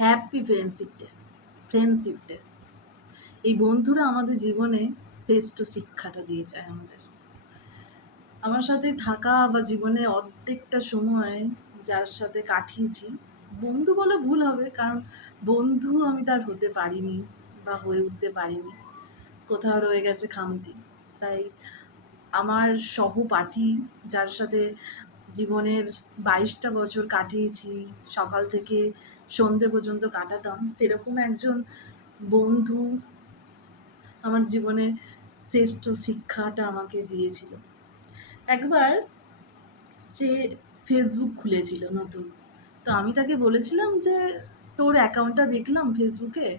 Happy friendship day friendship day এই বন্ধুরা আমাদের জীবনে শ্রেষ্ঠ শিক্ষাটা দিয়ে যায় আমাদের। আমার সাথে থাকা বা জীবনে অর্ধেকটা সময় যার সাথে কাটিয়েছি, বন্ধু বলে ভুল হবে, কারণ বন্ধু আমি তার হতে পারিনি বা হয়ে উঠতে পারিনি। কোথাও রয়ে গেছে খামতি। তাই আমার সহপাঠী যার সাথে জীবনের বাইশটা বছর কাটিয়েছি, সকাল থেকে সন্ধে পর্যন্ত কাটাতাম। সেরকম একজন বন্ধু আমার জীবনে শ্রেষ্ঠ শিক্ষাটা আমাকে দিয়েছিল। একবার সে ফেসবুক খুলেছিল নতুন। তো আমি তাকে বলেছিলাম যে, তোর অ্যাকাউন্টটা দেখলাম ফেসবুকে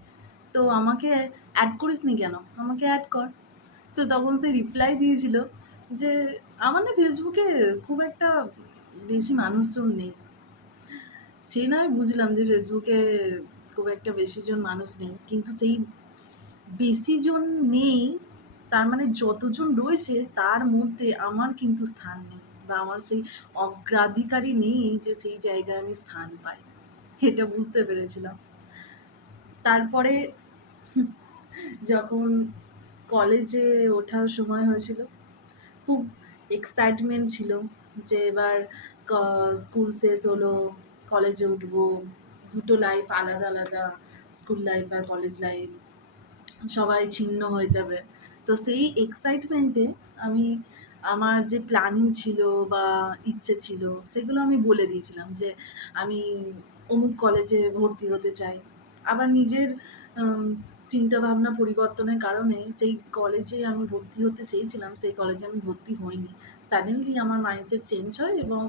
তো আমাকে অ্যাড করিসনি কেন? আমাকে অ্যাড কর। তো তখন সে রিপ্লাই দিয়েছিল যে আমার না ফেসবুকে খুব একটা বেশি মানুষজন নেই। সে নয় বুঝলাম যে ফেসবুকে খুব একটা বেশি জন মানুষ নেই। কিন্তু সেই বেশি জন নেই, তার মানে যতজন রয়েছে, তার মধ্যে আমার কিন্তু স্থান নেই বা আমার সেই অগ্রাধিকারই নেই যে সেই জায়গায় আমি স্থান পাই। এটা বুঝতে পেরেছিলাম। তারপরে যখন কলেজে ওঠার সময় হয়েছিল, খুব এক্সাইটমেন্ট ছিল যে এবার স্কুল শেষ হলো কলেজে উঠবো, দুটো লাইফ আলাদা আলাদা স্কুল লাইফ আর কলেজ লাইফ সবাই ছিন্ন হয়ে যাবে। তো সেই এক্সাইটমেন্টে আমি আমার যে প্ল্যানিং ছিল বা ইচ্ছে ছিল, সেগুলো আমি বলে দিয়েছিলাম যে আমি অমুক কলেজে ভর্তি হতে চাই। আবার নিজের চিন্তাভাবনা পরিবর্তনের কারণে সেই কলেজে আমি ভর্তি হতে চেয়েছিলাম, সেই কলেজে আমি ভর্তি হইনি। সাডেনলি আমার মাইন্ডসেট চেঞ্জ হয় এবং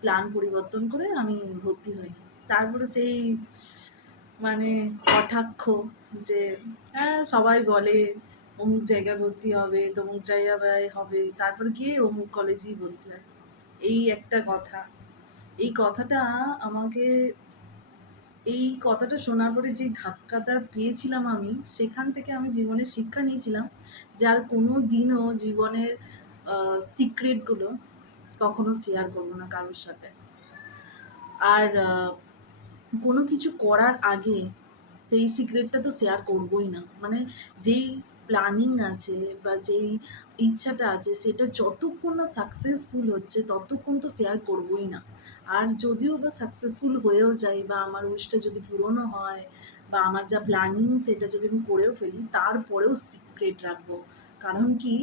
প্ল্যান পরিবর্তন করে আমি ভর্তি হই তারপরে সেই মানে কটাক্ষ যে হ্যাঁ সবাই বলে অমুক জায়গায় ভর্তি হবে, তমুক জায়গায় হবে। তারপর গিয়ে অমুক কলেজেই ভর্তি হয়। এই একটা কথা। এই কথাটা আমাকে এই কথাটা শোনার পরে যে ধাক্কাটা পেয়েছিলাম আমি, সেখান থেকে আমি জীবনের শিক্ষা নিয়েছিলাম, যার কোনো দিনও জীবনের সিক্রেটগুলো কখনো শেয়ার করব না কারোর সাথে। আর কোনো কিছু করার আগে সেই সিক্রেটটা তো শেয়ার করবোই না। মানে যেই প্ল্যানিং আছে বা যেই ইচ্ছাটা আছে, সেটা যতক্ষণ না সাকসেসফুল হচ্ছে, ততক্ষণ তো শেয়ার করবোই না। আর যদিও বা সাকসেসফুল হয়েও যাই বা আমার উইশটা যদি পূরণও হয় বা আমার যা প্ল্যানিং সেটা যদি আমি করেও ফেলি, তারপরেও সিক্রেট রাখব। কারণ কি,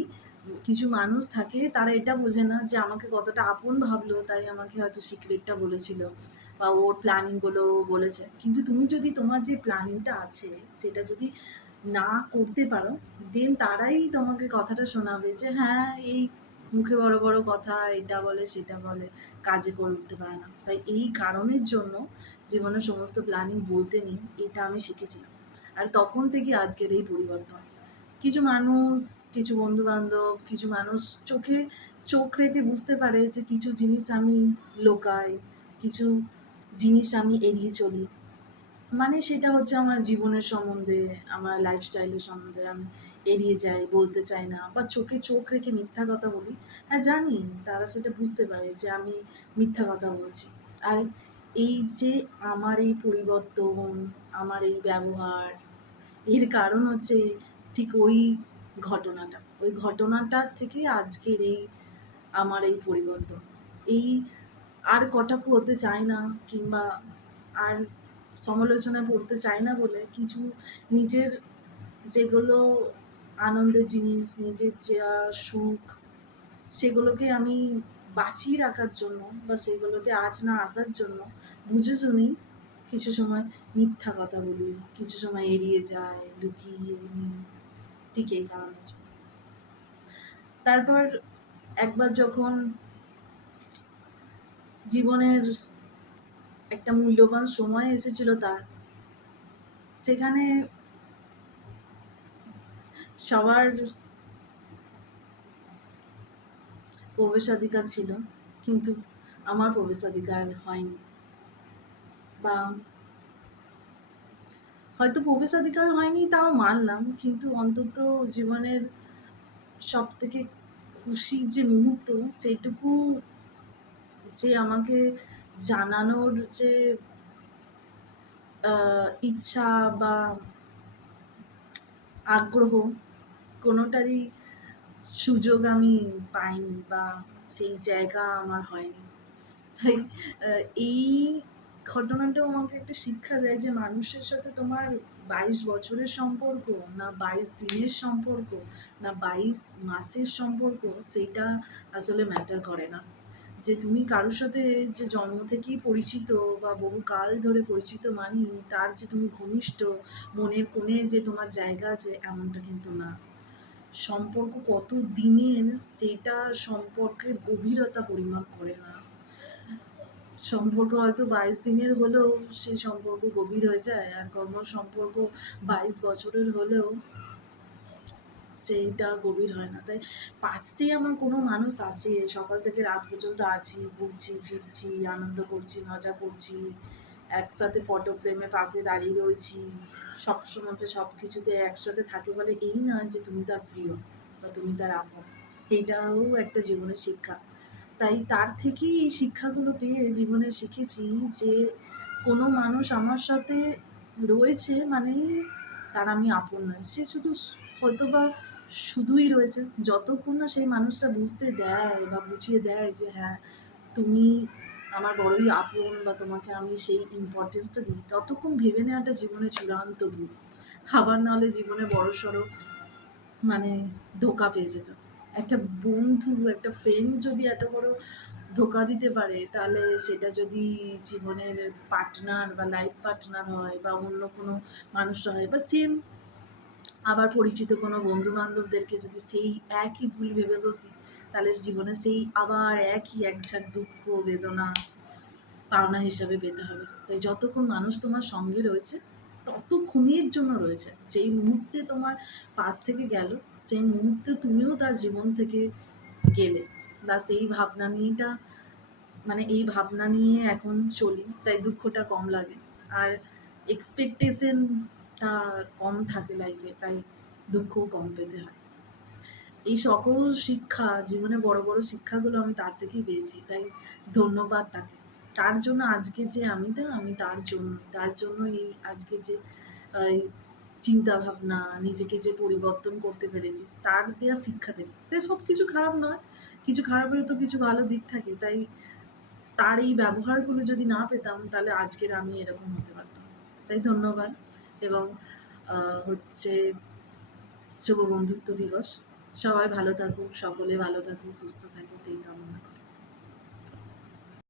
কিছু মানুষ থাকে, তারা এটা বোঝে না যে আমাকে কতটা আপন ভাবলো, তাই আমাকে হয়তো সিক্রেটটা বলেছিল বা ওর প্ল্যানিংগুলো বলেছে। কিন্তু তুমি যদি তোমার যে প্ল্যানিংটা আছে, সেটা যদি না করতে পারো দেন তারাই তোমাকে কথাটা শোনাবে যে হ্যাঁ এই মুখে বড় বড় কথা, এটা বলে, সেটা বলে, কাজে করে উঠতে পারে না। তাই এই কারণের জন্য জীবনের সমস্ত প্ল্যানিং বলতে নেই, এটা আমি শিখেছিলাম। আর তখন থেকে আজকের এই পরিবর্তন। কিছু মানুষ, কিছু বন্ধু বান্ধব কিছু মানুষ চোখে, চোখ রেখে বুঝতে পারে যে কিছু জিনিস আমি লোকাই, কিছু জিনিস আমি এড়িয়ে চলি। মানে সেটা হচ্ছে আমার জীবনের সম্বন্ধে, আমার লাইফস্টাইলের সম্বন্ধে আমি এড়িয়ে যাই, বলতে চাই না বা চোখে চোখ রেখে মিথ্যা কথা বলি। হ্যাঁ জানি তারা সেটা বুঝতে পারে যে আমি মিথ্যা কথা বলছি। আর এই যে আমার এই পরিবর্তন, আমার এই ব্যবহার, এর কারণ হচ্ছে ঠিক ওই ঘটনাটা। ওই ঘটনাটার থেকে আজকের এই আমার এই পরিবর্তন। এই আর কটাক্ষ হতে চায় না কিংবা আর সমালোচনায় পড়তে চাই না বলে কিছু নিজের যেগুলো আনন্দের জিনিস, নিজের যা সুখ, সেগুলোকে আমি বাঁচিয়ে রাখার জন্য বা সেগুলোতে আজ না আসার জন্য বুঝে শুনি কিছু সময় মিথ্যা কথা বলি, কিছু সময় এড়িয়ে যায় লুকিয়ে নিই। ঠিক এই তারপর একবার যখন জীবনের একটা মূল্যবান সময় এসেছিল তার। সেখানে সবার প্রবেশাধিকার ছিল, কিন্তু আমার প্রবেশাধিকার হয়নি। বা হয়তো প্রবেশাধিকার হয়নি তাও মানলাম, কিন্তু অন্তত জীবনের সব থেকে খুশির যে মুহূর্ত, সেইটুকু যে আমাকে জানানোর যে ইচ্ছা বা আগ্রহ কোনোটারই সুযোগ আমি পাইনি বা সেই জায়গা আমার হয়নি। তাই এই ঘটনাটাও আমাকে একটা শিক্ষা দেয় যে মানুষের সাথে তোমার ২২ বছরের সম্পর্ক, না ২২ দিনের সম্পর্ক, না ২২ মাসের সম্পর্ক সেইটা আসলে ম্যাটার করে না। যে তুমি কারোর সাথে যে জন্ম থেকেই পরিচিত বা বহুকাল ধরে পরিচিত মানি তার যে তুমি ঘনিষ্ঠ, মনের কোণে যে তোমার জায়গা আছে এমনটা কিন্তু না। সম্পর্ক কত দিনের সেইটা সম্পর্কের গভীরতা পরিমাপ করে না। সম্পর্ক হয়তো ২২ দিনের হলেও সেই সম্পর্ক গভীর হয়ে যায়। আর কর্ম সম্পর্ক ২২ বছরের হলেও সেইটা গভীর হয় না। তাই পাশে আমার কোনো মানুষ আছে, সকাল থেকে রাত পর্যন্ত আছি, ঘুরছি, ফিরছি, আনন্দ করছি, মজা করছি, একসাথে ফটো ফ্রেমে পাশে দাঁড়িয়ে রয়েছি। সবসময় যে সবকিছুতে একসাথে থাকে বলে এই নয় যে তুমি তার প্রিয় বা তুমি তার আপন। এটাও একটা জীবনের শিক্ষা। তাই তার থেকেই এই শিক্ষাগুলো পেয়ে জীবনে শিখেছি যে কোনো মানুষ আমার সাথে রয়েছে মানে তার আমি আপন নয় সে শুধু হয়তো হয়তোবা শুধুই রয়েছে। যতক্ষণ না সেই মানুষটা বুঝতে দেয় বা বুঝিয়ে দেয় যে হ্যাঁ, তুমি আমার বড়ই আপন বা তোমাকে আমি সেই ইম্পর্টেন্সটা দিই, ততক্ষণ ভেবে নেওয়াটা জীবনে চূড়ান্ত ভুল। আবার নাহলে জীবনে বড়সড় মানে ধোকা পেয়ে যেত। একটা বন্ধু, একটা ফ্রেন্ড যদি এত বড় ধোঁকা দিতে পারে, তাহলে সেটা যদি জীবনের পার্টনার বা লাইফ পার্টনার হয় বা অন্য কোনো মানুষরা হয় বা সেম আবার পরিচিত কোনো বন্ধু-বান্ধবদেরকে যদি সেই একই ভুল ভেবে বসি, তাহলে জীবনে সেই আবার একই একঝাঁক দুঃখ, বেদনা, পাওনা হিসাবে পেতে হবে। তাই যতক্ষণ মানুষ তোমার সঙ্গে রয়েছে, ততক্ষণের জন্য রয়েছে। যেই মুহূর্তে তোমার পাশ থেকে গেল, সেই মুহূর্তে তুমিও তার জীবন থেকে গেলে। বা সেই ভাবনা নিয়েটা মানে এই ভাবনা নিয়ে এখন চলি, তাই দুঃখটা কম লাগে। আর এক্সপেকটেশন টা কম থাকে লাইফে, তাই দুঃখও কম পেতে হয়। এই সকল শিক্ষা, জীবনে বড়, বড় শিক্ষাগুলো আমি তার থেকেই পেয়েছি। তাই ধন্যবাদ তাকে। তার জন্য আজকে যে আমি আমিটা, আমি তার জন্যই। তার জন্য এই আজকে যে আ এই চিন্তাভাবনা, নিজেকে যে পরিবর্তন করতে পেরেছি, তার দেয়া শিক্ষা থেকে। তাই সব কিছু খারাপ নয়। কিছু খারাপেরও তো কিছু ভালো দিক থাকে। তাই তার এই ব্যবহারগুলো যদি না পেতাম, তাহলে আজকের আমি এরকম হতে পারতাম তাই ধন্যবাদ এবং হচ্ছে শুভ বন্ধুত্ব দিবস। সবাই ভালো থাকুক, সকলে ভালো থাকুক, সুস্থ থাকুক এই কামনা